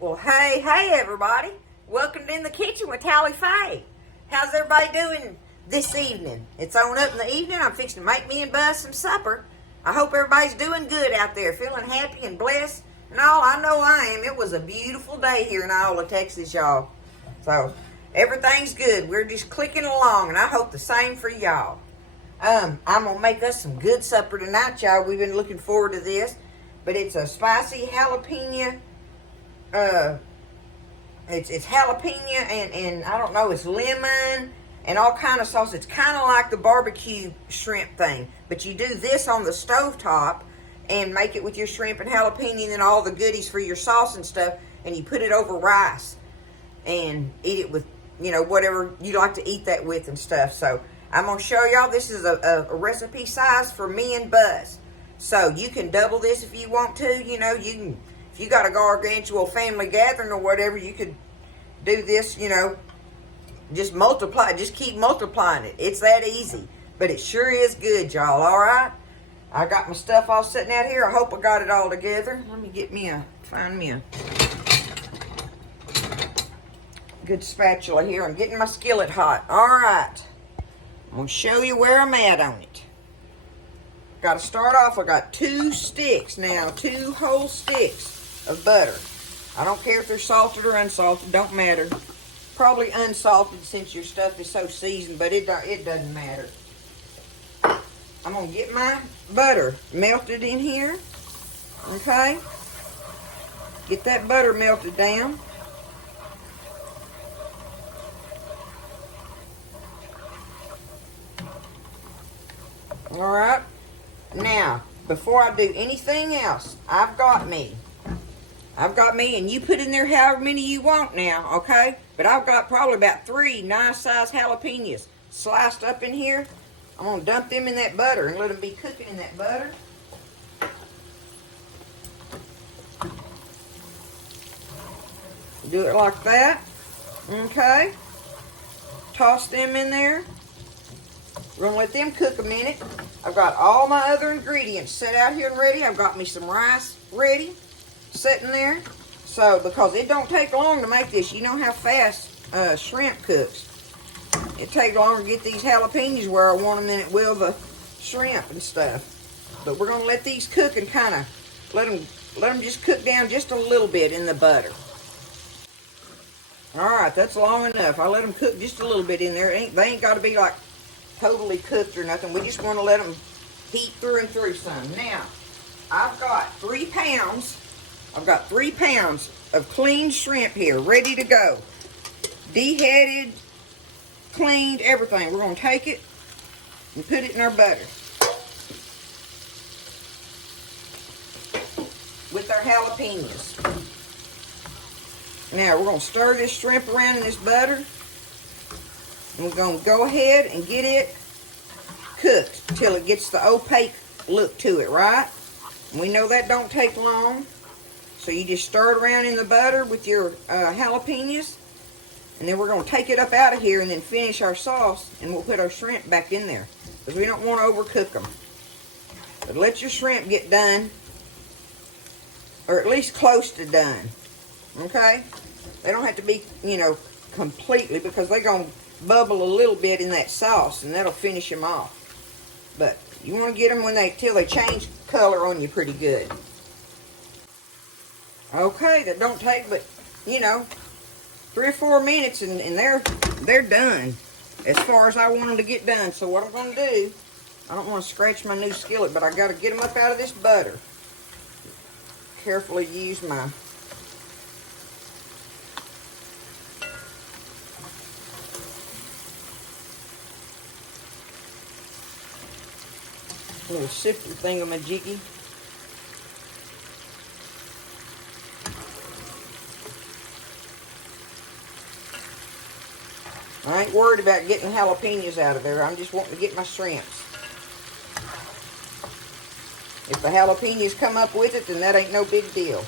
Well, hey everybody. Welcome to In the Kitchen with Tally Faye. How's everybody doing this evening? It's on up in the evening. I'm fixing to make me and Buzz some supper. I hope everybody's doing good out there, feeling happy and blessed and all. I know I am. It was a beautiful day here in Iowa, Texas, y'all. So, everything's good. We're just clicking along, and I hope the same for y'all. I'm going to make us some good supper tonight, y'all. We've been looking forward to this. But it's a spicy jalapeno, it's jalapeno and I don't know, it's lemon and all kind of sauce. It's kind of like the barbecue shrimp thing, but you do this on the stovetop and make it with your shrimp and jalapeno and then all the goodies for your sauce and stuff, and you put it over rice and eat it with, you know, whatever you like to eat that with and stuff. So I'm going to show y'all. This is a recipe size for me and Buzz. So you can double this if you want to. You know, you can, if you got a gargantuan family gathering or whatever, you could do this, you know, just multiply, just keep multiplying it. It's that easy, but it sure is good, y'all. All right, I got my stuff all sitting out here. I hope I got it all together. Let me find me a good spatula here. I'm getting my skillet hot. All right, I'm gonna show you where I'm at on it. Got to start off, I got 2 sticks now, 2 whole sticks of butter. I don't care if they're salted or unsalted, don't matter. Probably unsalted since your stuff is so seasoned, but it doesn't matter. I'm going to get my butter melted in here, okay? Get that butter melted down. All right. Now, before I do anything else, I've got me, and you put in there however many you want now, okay? But I've got probably about 3 nice-sized jalapenos sliced up in here. I'm going to dump them in that butter and let them be cooking in that butter. Do it like that, okay? Toss them in there. We're going to let them cook a minute. I've got all my other ingredients set out here and ready. I've got me some rice ready, sitting there. So, because it don't take long to make this. You know how fast shrimp cooks. It takes longer to get these jalapenos where I want them than it will the shrimp and stuff. But we're going to let these cook and kind of let them just cook down just a little bit in the butter. Alright, that's long enough. I let them cook just a little bit in there. They ain't got to be like totally cooked or nothing. We just want to let them heat through and through some. Now, I've got 3 pounds. I've got 3 pounds of clean shrimp here, ready to go. Deheaded, cleaned, everything. We're going to take it and put it in our butter with our jalapenos. Now, we're going to stir this shrimp around in this butter. And we're going to go ahead and get it cooked until it gets the opaque look to it, right? And we know that don't take long. So you just stir it around in the butter with your jalapenos. And then we're going to take it up out of here and then finish our sauce. And we'll put our shrimp back in there, because we don't want to overcook them. But let your shrimp get done, or at least close to done. Okay? They don't have to be, you know, completely, because they're going to bubble a little bit in that sauce, and that'll finish them off. But you want to get them till they change color on you pretty good. Okay, that don't take but, you know, 3 or 4 minutes, and they're done as far as I want them to get done. So what I'm going to do, I don't want to scratch my new skillet, but I got to get them up out of this butter. Carefully use my little sifter thingamajiggy. I ain't worried about getting jalapenos out of there. I'm just wanting to get my shrimps. If the jalapenos come up with it, then that ain't no big deal.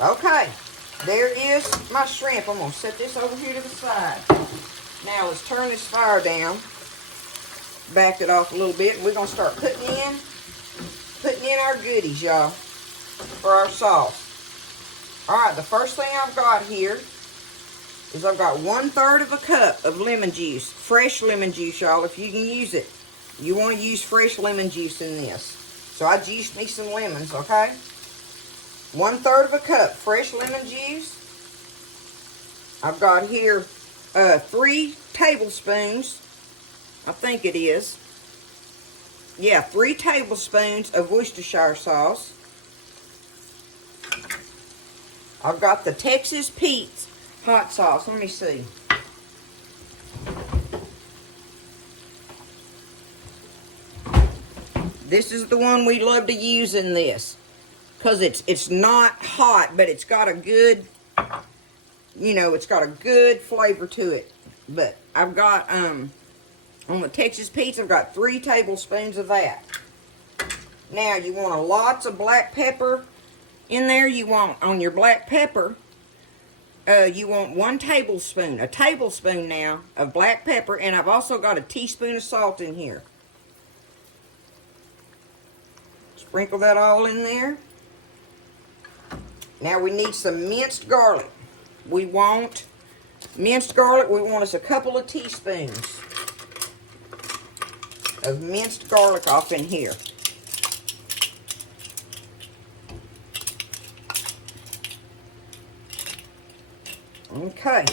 Okay, there is my shrimp. I'm going to set this over here to the side. Now let's turn this fire down. Back it off a little bit, and we're going to start putting in our goodies, y'all, for our sauce. All right, the first thing I've got here is I've got 1/3 of a cup of lemon juice. Fresh lemon juice, y'all, if you can use it. You want to use fresh lemon juice in this. So I juiced me some lemons, okay? 1/3 of a cup fresh lemon juice. I've got here 3 tablespoons, I think it is. Yeah, 3 tablespoons of Worcestershire sauce. I've got the Texas Pete's hot sauce. Let me see. This is the one we love to use in this. Because it's not hot, but it's got a good, you know, it's got a good flavor to it. But I've got, on the Texas Pete's, I've got 3 tablespoons of that. Now, you want lots of black pepper in there. You want, on your black pepper, you want 1 tablespoon, a tablespoon now, of black pepper. And I've also got a teaspoon of salt in here. Sprinkle that all in there. Now we need some minced garlic. We want minced garlic. We want us a couple of teaspoons of minced garlic off in here. Okay.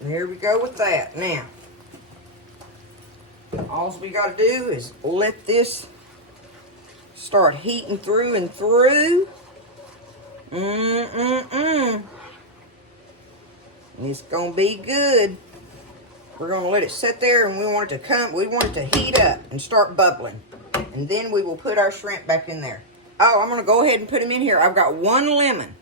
And here we go with that. Now, all we got to do is let this start heating through and through. And it's going to be good. We're going to let it sit there, and we want it to heat up and start bubbling. And then we will put our shrimp back in there. Oh, I'm going to go ahead and put them in here. I've got 1 lemon.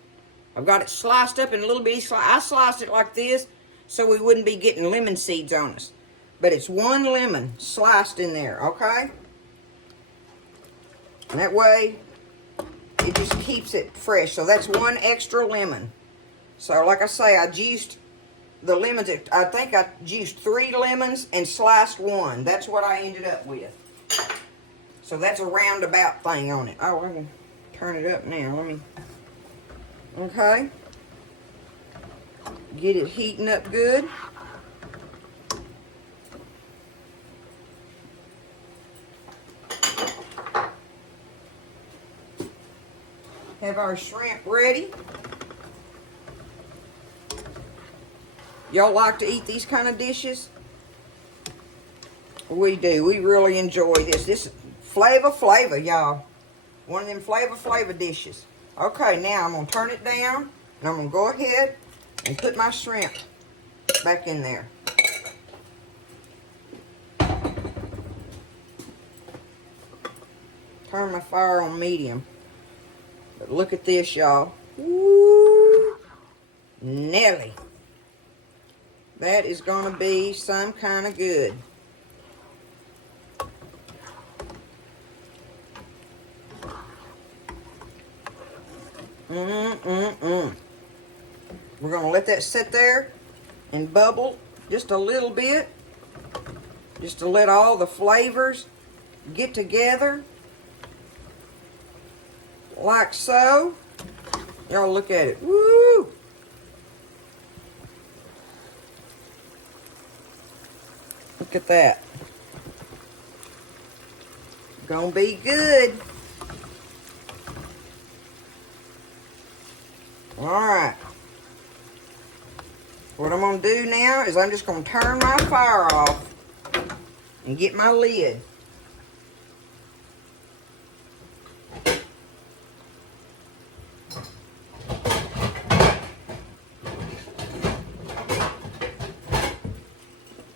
I've got it sliced up in a little bitty slice. I sliced it like this so we wouldn't be getting lemon seeds on us. But it's 1 lemon sliced in there, okay? And that way, it just keeps it fresh. So that's 1 extra lemon. So like I say, I juiced the lemons. I think I juiced 3 lemons and sliced 1. That's what I ended up with. So that's a roundabout thing on it. Oh, I can turn it up now. Let me. Okay. Get it heating up good. Have our shrimp ready. Y'all like to eat these kind of dishes? We do. We really enjoy this. This is flavor, y'all. One of them flavor dishes. Okay, now I'm going to turn it down. And I'm going to go ahead and put my shrimp back in there. Turn my fire on medium. But look at this, y'all. Woo! Nelly. That is going to be some kind of good. We're going to let that sit there and bubble just a little bit. Just to let all the flavors get together. Like so. Y'all look at it. Woo! Look at that. Gonna be good. Alright. What I'm gonna do now is I'm just gonna turn my fire off and get my lid.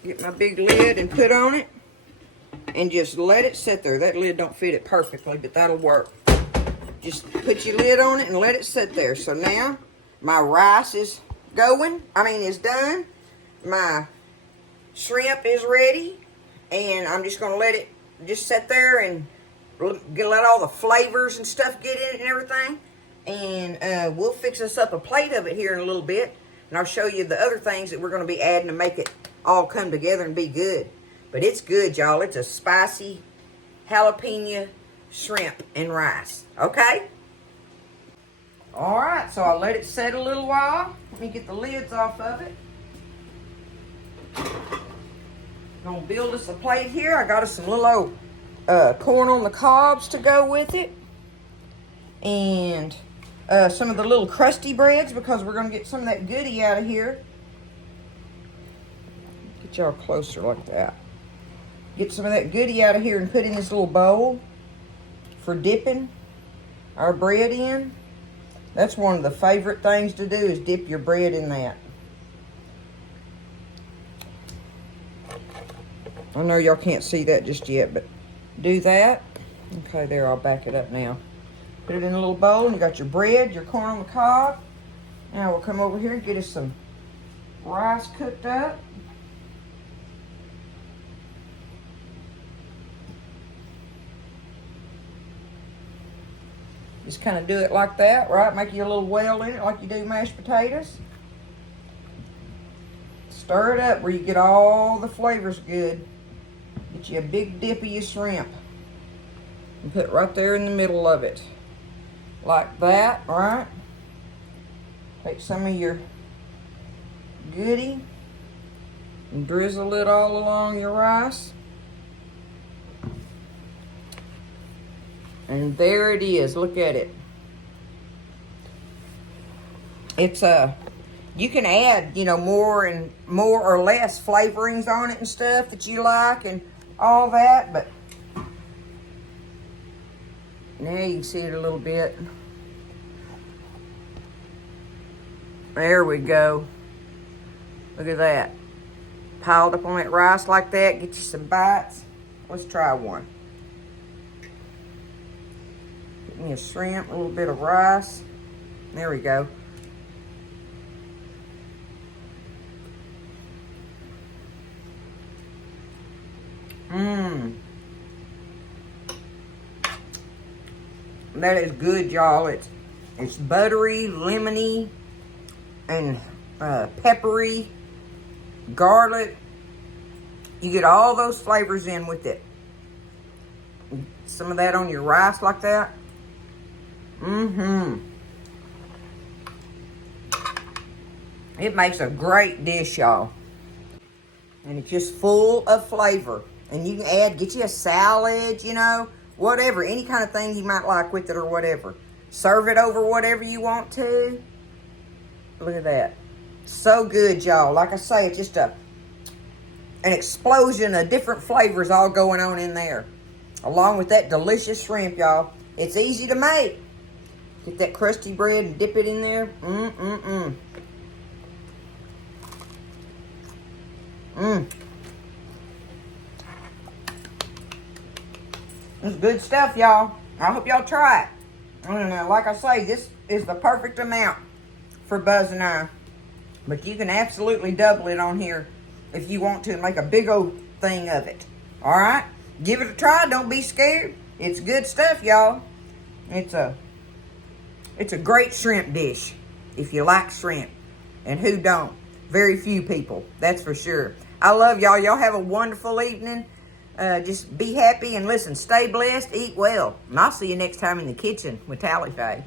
Get my big lid and put on it and just let it sit there. That lid don't fit it perfectly, but that'll work. Just put your lid on it and let it sit there. So now my rice is is done. My shrimp is ready, and I'm just gonna let it just sit there and let all the flavors and stuff get in it and everything. And we'll fix us up a plate of it here in a little bit, and I'll show you the other things that we're gonna be adding to make it all come together and be good. But it's good, y'all. It's a spicy jalapeno shrimp and rice. Okay? All right, so I'll let it set a little while. Let me get the lids off of it. Gonna build us a plate here. I got us some little old corn on the cobs to go with it. And some of the little crusty breads, because we're gonna get some of that goodie out of here. Get y'all closer like that. Get some of that goodie out of here and put in this little bowl for dipping our bread in. That's one of the favorite things to do, is dip your bread in that. I know y'all can't see that just yet, but do that. Okay, there, I'll back it up now. Put it in a little bowl, and you got your bread, your corn on the cob. Now we'll come over here and get us some rice cooked up. Just kind of do it like that, right? Make you a little well in it like you do mashed potatoes. Stir it up where you get all the flavors good. Get you a big dip of your shrimp. And put it right there in the middle of it. Like that, right? Take some of your goodie and drizzle it all along your rice. And there it is. Look at it. It's you can add, you know, more or less flavorings on it and stuff that you like and all that, but now you can see it a little bit. There we go. Look at that. Piled up on that rice like that. Get you some bites. Let's try one. Get me a shrimp, a little bit of rice. There we go. That is good, y'all. It's buttery, lemony, and peppery, garlic. You get all those flavors in with it. Some of that on your rice like that. It makes a great dish, y'all. And it's just full of flavor. And you can get you a salad, you know, whatever. Any kind of thing you might like with it or whatever. Serve it over whatever you want to. Look at that. So good, y'all. Like I say, it's just an explosion of different flavors all going on in there. Along with that delicious shrimp, y'all. It's easy to make. Get that crusty bread and dip it in there. It's good stuff, y'all. I hope y'all try it. And like I say, this is the perfect amount for Buzz and I. But you can absolutely double it on here if you want to and make a big old thing of it. All right? Give it a try. Don't be scared. It's good stuff, y'all. It's a great shrimp dish if you like shrimp. And who don't? Very few people. That's for sure. I love y'all. Y'all have a wonderful evening. Just be happy and listen, stay blessed, eat well. And I'll see you next time in the kitchen with Tally Faye.